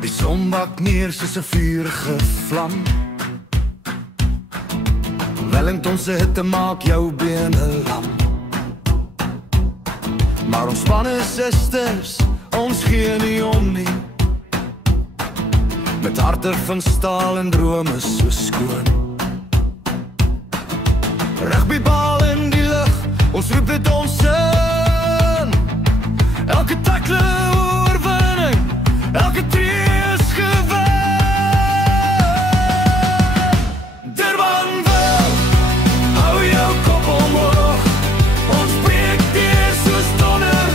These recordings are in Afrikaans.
Die son bak neer soos 'n vurige vlam. Wellington se hitte maak jou bene lam. Maar ons spanne sisters, ons gee nie om nie. Met harte van staal en drome so skoon. Rugbybal in die lug, ons roep dit ons in. Elke tackle oorwinning, elke tree is gewen. Durbanville, hou jou kop omhoog. Ons breek deur soos donder,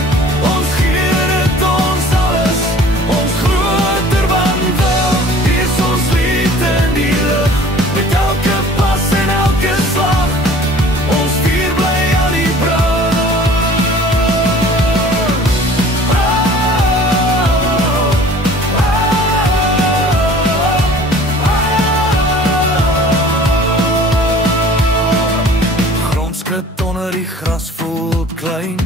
ons gee dit ons alles. Ons groot Durbanville, hier is ons lied in die lug. Met elke pas en elke slag, ons vuur bly aan die brand. Grondskit onder die gras voel klein.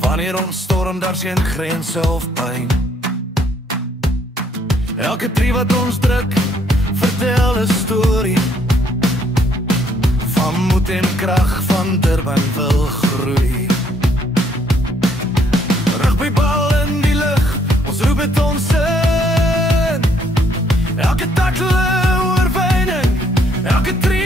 Wanneer ons storm, daar is geen grense of pyn. Elke tree wat ons druk, vertel 'n storie van moed en krag van Durbanville groei. Rugbybal in die lug, ons roep het ons in. Elke tackle oorwinning, elke tree